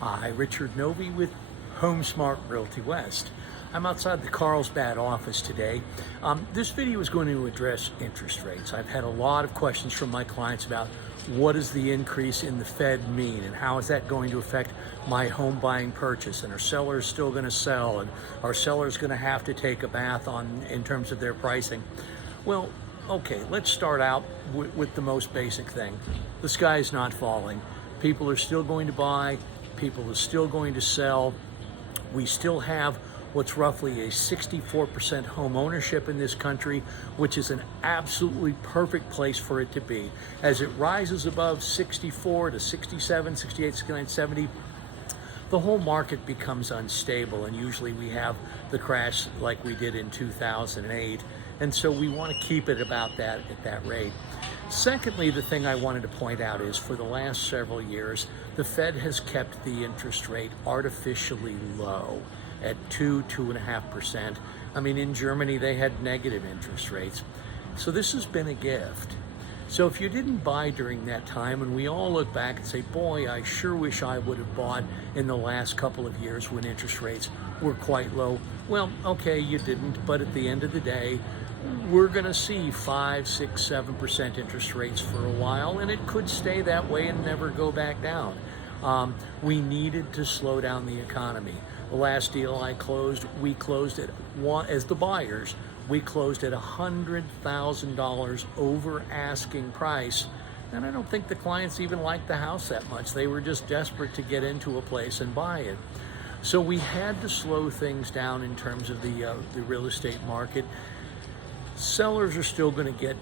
Hi, Richard Novey with HomeSmart Realty West. I'm outside the Carlsbad office today. This video is going to address interest rates. I've had a lot of questions from my clients about what does the increase in the Fed mean and how is that going to affect my home buying purchase, and are sellers still going to sell, and are sellers going to have to take a bath in terms of their pricing. Well, okay, let's start out with the most basic thing. The sky is not falling. People are still going to buy. People are still going to sell. We still have what's roughly a 64% home ownership in this country, which is an absolutely perfect place for it to be. As it rises above 64 to 67, 68, 69, 70, the whole market becomes unstable, and usually we have the crash like we did in 2008. And so we want to keep it about that at that rate. Secondly, the thing I wanted to point out is for the last several years, the Fed has kept the interest rate artificially low at 2.5%. I mean, in Germany, they had negative interest rates. So this has been a gift. So if you didn't buy during that time, and we all look back and say, boy, I sure wish I would have bought in the last couple of years when interest rates were quite low. Well, okay, you didn't, but at the end of the day, we're going to see 5, 6, 7% interest rates for a while, and it could stay that way and never go back down. We needed to slow down the economy. The last deal I closed, we closed at as the buyers, we closed at $100,000 over asking price. And I don't think the clients even liked the house that much. They were just desperate to get into a place and buy it. So we had to slow things down in terms of the real estate market. Sellers are still going to get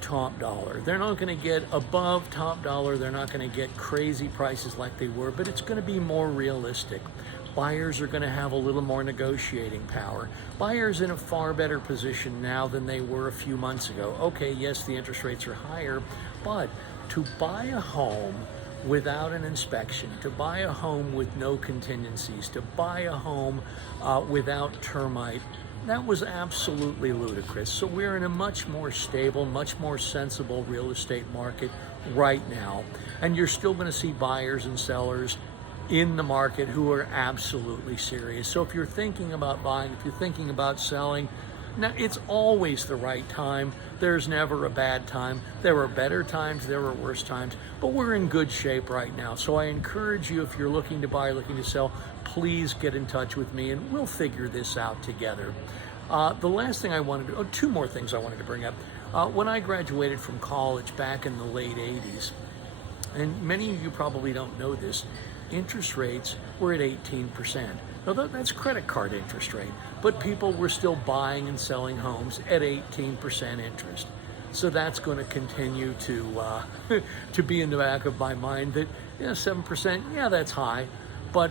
top dollar. They're not going to get above top dollar. They're not going to get crazy prices like they were, but it's going to be more realistic. Buyers are going to have a little more negotiating power. Buyers in a far better position now than they were a few months ago. Okay, yes, the interest rates are higher, but to buy a home without an inspection, to buy a home with no contingencies, to buy a home without termite, that was absolutely ludicrous. So we're in a much more stable, much more sensible real estate market right now. And you're still going to see buyers and sellers in the market who are absolutely serious. So if you're thinking about buying, if you're thinking about selling, now it's always the right time. There's never a bad time. There are better times, there are worse times, but we're in good shape right now. So I encourage you, if you're looking to buy, looking to sell, please get in touch with me and we'll figure this out together. The last thing I wanted to, two more things I wanted to bring up. When I graduated from college back in the late 80s, and many of you probably don't know this, interest rates were at 18%. Now that's credit card interest rate, but people were still buying and selling homes at 18% interest. So that's going to continue to to be in the back of my mind that 7%, yeah, that's high. But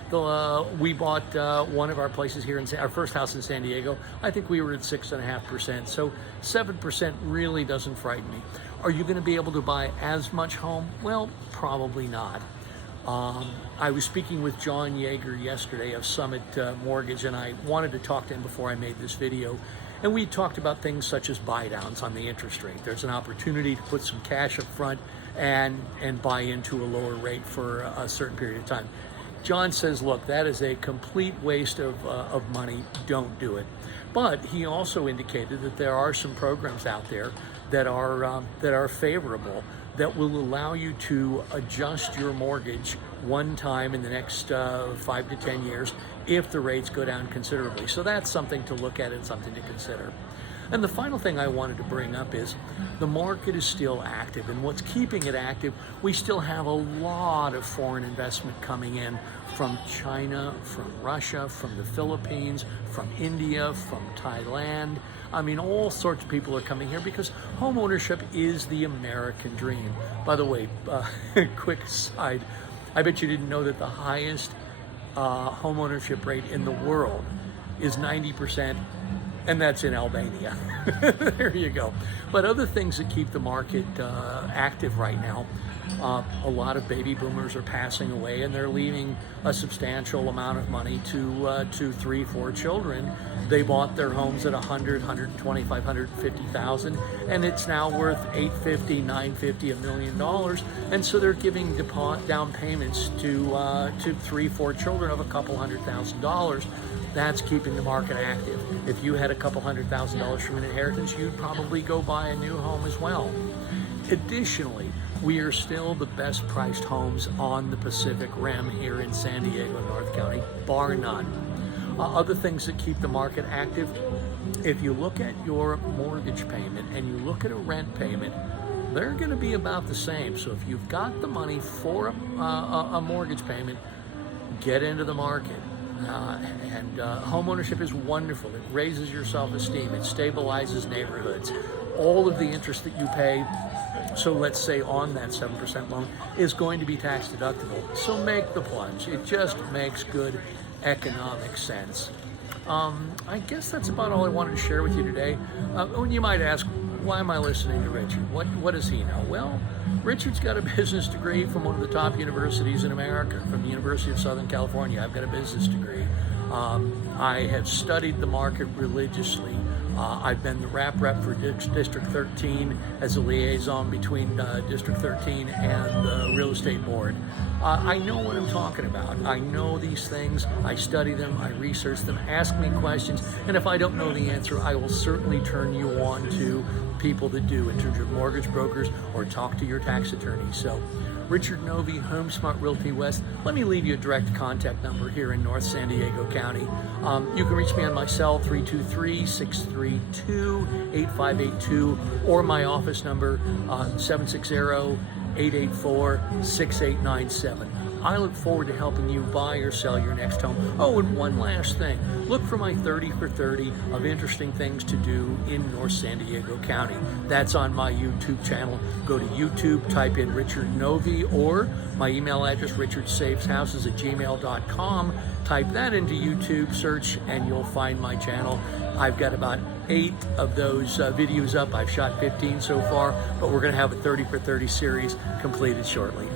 we bought one of our places here, our first house in San Diego. I think we were at 6.5%. So 7% really doesn't frighten me. Are you going to be able to buy as much home? Well, probably not. I was speaking with John Yeager yesterday of Summit Mortgage, and I wanted to talk to him before I made this video. And we talked about things such as buy downs on the interest rate. There's an opportunity to put some cash up front and buy into a lower rate for a certain period of time. John says, look, that is a complete waste of money. Don't do it. But he also indicated that there are some programs out there that are favorable, that will allow you to adjust your mortgage one time in the next 5 to 10 years if the rates go down considerably. So that's something to look at and something to consider. And the final thing I wanted to bring up is the market is still active, and what's keeping it active, we still have a lot of foreign investment coming in from China, from Russia, from the Philippines, from India, from Thailand. I mean, all sorts of people are coming here because home ownership is the American dream. By the way, quick aside, I bet you didn't know that the highest home ownership rate in the world is 90%. And that's in Albania. There you go. But other things that keep the market active right now, A lot of baby boomers are passing away, and they're leaving a substantial amount of money to 3, 4 children. They bought their homes at 100, 125, 150,000, and it's now worth 850, 950, $1 million. And so they're giving down payments to 3, 4 children of a couple $100,000. That's keeping the market active. If you had a couple $100,000 from an inheritance, you'd probably go buy a new home as well. Additionally, we are still the best priced homes on the Pacific Rim here in San Diego, North County, bar none. Other things that keep the market active, if you look at your mortgage payment and you look at a rent payment, they're going to be about the same. So if you've got the money for a mortgage payment, get into the market. Home ownership is wonderful. It raises your self-esteem. It stabilizes neighborhoods. All of the interest that you pay, so let's say on that 7% loan, is going to be tax deductible. So make the plunge. It just makes good economic sense. I guess that's about all I wanted to share with you today. You might ask, why am I listening to Richard? What does he know? Well, Richard's got a business degree from one of the top universities in America, from the University of Southern California. I've got a business degree. I have studied the market religiously. I've been the rep for District 13 as a liaison between District 13 and the Real Estate Board. I know what I'm talking about. I know these things. I study them. I research them. Ask me questions. And if I don't know the answer, I will certainly turn you on to people that do, in terms of mortgage brokers, or talk to your tax attorney. So, Richard Novey, Home Smart Realty West. Let me leave you a direct contact number here in North San Diego County. You can reach me on my cell, 323-632-8582, or my office number, 760-884-6897. I look forward to helping you buy or sell your next home. Oh, and one last thing. Look for my 30 for 30 of interesting things to do in North San Diego County. That's on my YouTube channel. Go to YouTube, type in Richard Novey, or my email address, richardsaveshouses@gmail.com. Type that into YouTube search and you'll find my channel. I've got about 8 of those videos up. I've shot 15 so far, but we're going to have a 30 for 30 series completed shortly.